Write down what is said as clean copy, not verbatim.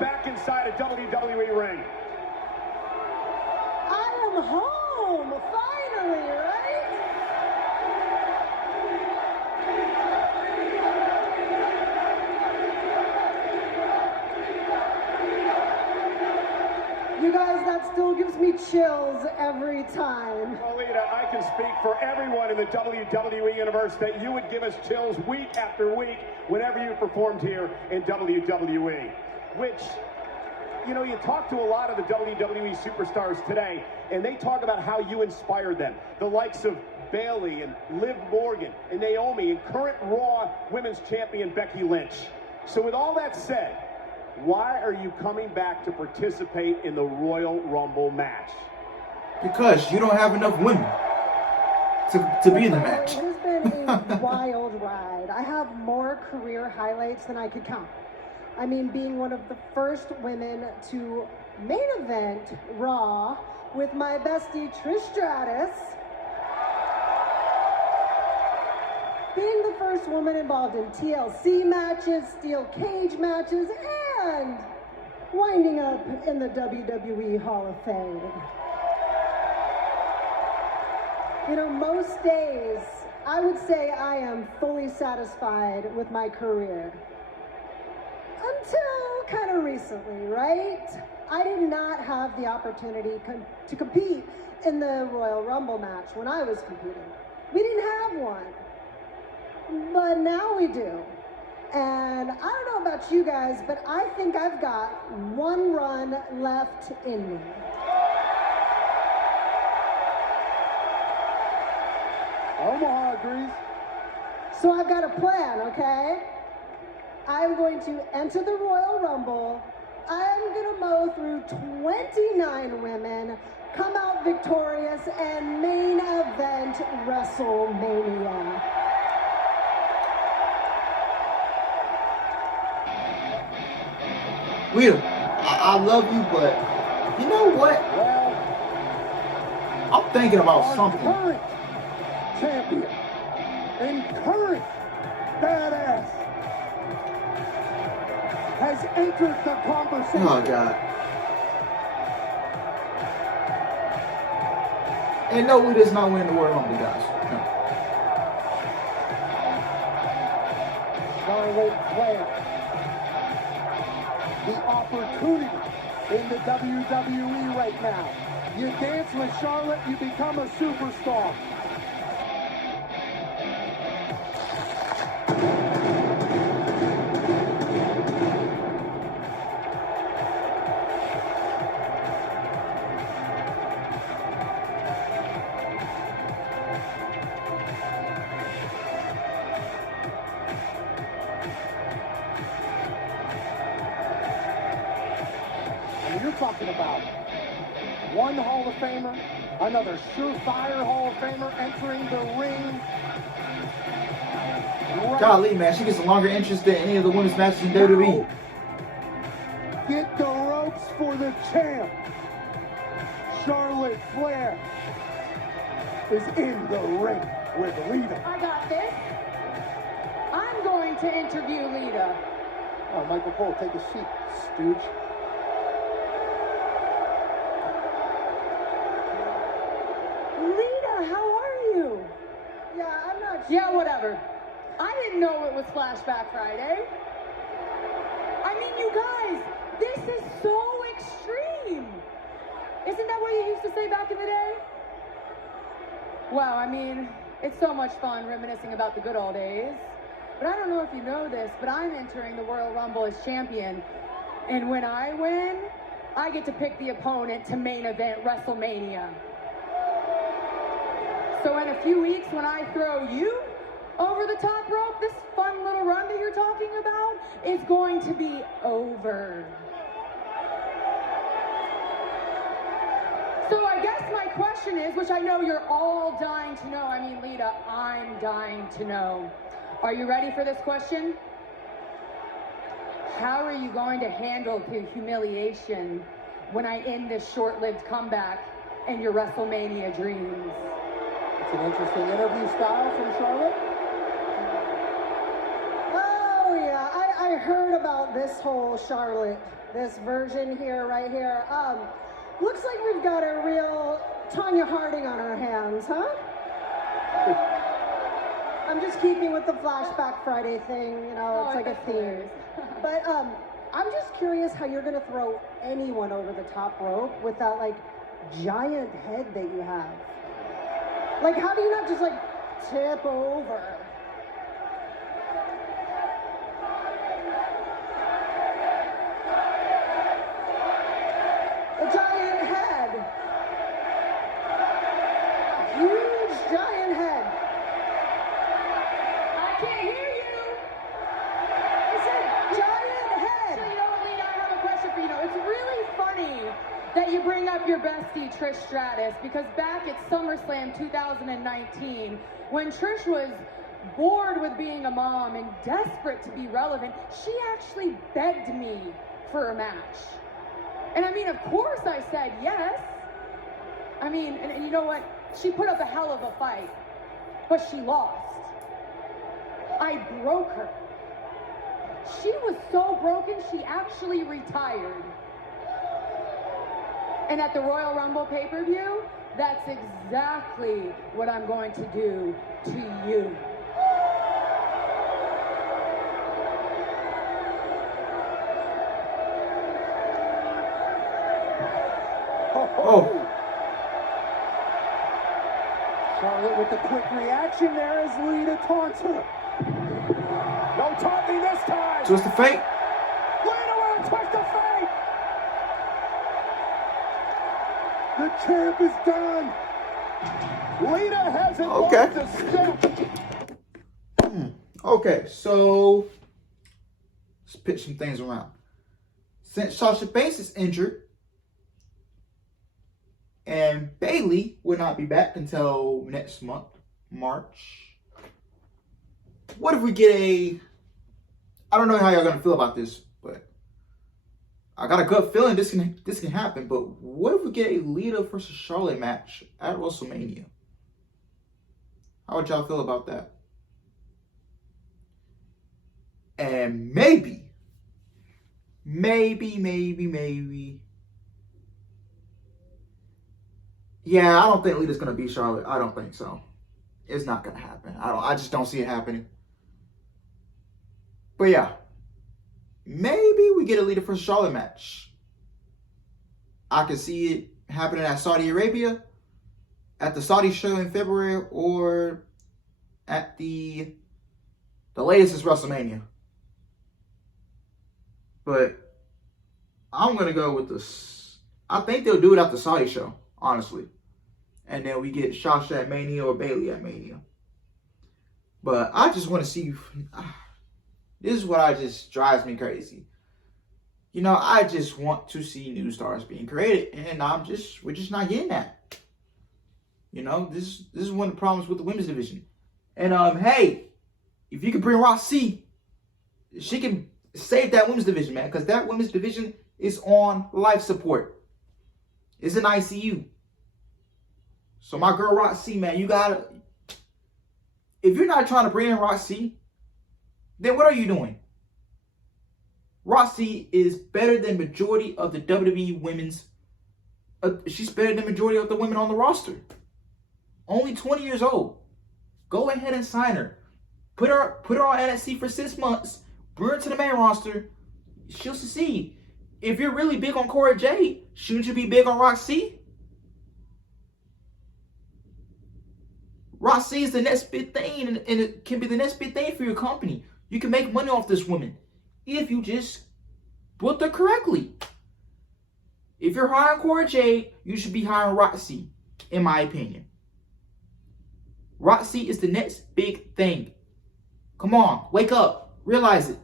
back inside a WWE ring. I am home, finally, right? You guys, that still gives me chills every time. Well, Lita, I can speak for everyone in the WWE universe that you would give us chills week after week whenever you performed here in WWE. Which, you know, you talk to a lot of the WWE superstars today, and they talk about how you inspired them. The likes of Bayley and Liv Morgan and Naomi and current Raw Women's Champion Becky Lynch. So with all that said, why are you coming back to participate in the Royal Rumble match? Because you don't have enough women to be in the match. It has been a wild ride. I have more career highlights than I could count. I mean, being one of the first women to main event Raw with my bestie Trish Stratus. Being the first woman involved in TLC matches, steel cage matches, and winding up in the WWE Hall of Fame. You know, most days, I would say I am fully satisfied with my career. Until kind of recently, right? I did not have the opportunity to compete in the Royal Rumble match when I was competing. We didn't have one. But now we do. And I don't know about you guys, but I think I've got one run left in me. Omaha agrees. So I've got a plan, okay? I'm going to enter the Royal Rumble. I'm gonna mow through 29 women, come out victorious, and main event WrestleMania. Lita, I love you, but you know what? Well, I'm thinking about something. Current champion and current badass has entered the conversation. Oh, God. And no, Lita's not winning the Royal Rumble, guys. No. Charlotte Flair. The opportunity in the WWE right now. You dance with Charlotte, you become a superstar. You're talking about one Hall of Famer, another surefire Hall of Famer entering the ring. Golly, man, she gets a longer interest than any of the women's matches in WWE. Get the ropes for the champ. Charlotte Flair is in the ring with Lita. I got this. I'm going to interview Lita. Oh, Michael Cole, take a seat, stooge. How are you? Yeah, I'm not sure. Yeah, whatever. I didn't know it was Flashback Friday. I mean, you guys, this is so extreme. Isn't that what you used to say back in the day? Wow, I mean, it's so much fun reminiscing about the good old days. But I don't know if you know this, but I'm entering the Royal Rumble as champion. And when I win, I get to pick the opponent to main event WrestleMania. So in a few weeks, when I throw you over the top rope, this fun little run that you're talking about is going to be over. So I guess my question is, which I know you're all dying to know, I mean, Lita, I'm dying to know. Are you ready for this question? How are you going to handle the humiliation when I end this short-lived comeback and your WrestleMania dreams? It's an interesting interview style from Charlotte. Oh, yeah. I I heard about this whole Charlotte, this version here, right here. Looks like we've got a real Tanya Harding on our hands, huh? I'm just keeping with the Flashback Friday thing, you know, it's like a theme. But I'm just curious how you're gonna throw anyone over the top rope with that like giant head that you have. Like, how do you not just like tip over? A giant head. A huge giant head. I can't hear you. I said giant head. So you know what, Lita, I have a question for you. It's really funny that you bring up your bestie, Trish Stratus, because back at SummerSlam 2019, when Trish was bored with being a mom and desperate to be relevant, she actually begged me for a match. And I mean, of course I said yes. I mean, and you know what? She put up a hell of a fight, but she lost. I broke her. She was so broken, she actually retired. And at the Royal Rumble pay-per-view, that's exactly what I'm going to do to you. Oh. Charlotte with the quick reaction there as Lita taunts her. No taunting this time. Twist the fate. Lita with a twist of fate. The champ is done. Lita hasn't Okay. lost a step. Okay, so let's pitch some things around. Since Sasha Banks is injured and Bailey will not be back until next month, March. What if we get I don't know how y'all gonna feel about this, but I got a gut feeling this can happen. But what if we get a Lita versus Charlotte match at WrestleMania? How would y'all feel about that? And maybe. Yeah, I don't think Lita's gonna beat Charlotte. I don't think so. It's not gonna happen. I just don't see it happening. But yeah, maybe we get a Lita versus Charlotte match. I could see it happening at Saudi Arabia, at the Saudi show in February, or at the latest is WrestleMania. But I'm gonna go with this. I think they'll do it at the Saudi show, honestly. And then we get Sasha at Mania or Bailey at Mania. But I just want to see. This is what just drives me crazy. You know, I just want to see new stars being created, and we're just not getting that. You know, this is one of the problems with the women's division. And hey, if you can bring Roxy, she can save that women's division, man, because that women's division is on life support. It's in ICU. So my girl Roxy, man, you gotta. If you're not trying to bring in Roxy, then what are you doing? Roxy is better than majority of the WWE women's. She's better than majority of the women on the roster. Only 20 years old. Go ahead and sign her. Put her on NXT for 6 months. Bring her to the main roster. She'll succeed. If you're really big on Cora Jade, shouldn't you be big on Roxy? Roxy is the next big thing, and it can be the next big thing for your company. You can make money off this woman if you just book her correctly. If you're hiring Cora Jade, you should be hiring Roxy, in my opinion. Roxy is the next big thing. Come on, wake up, realize it.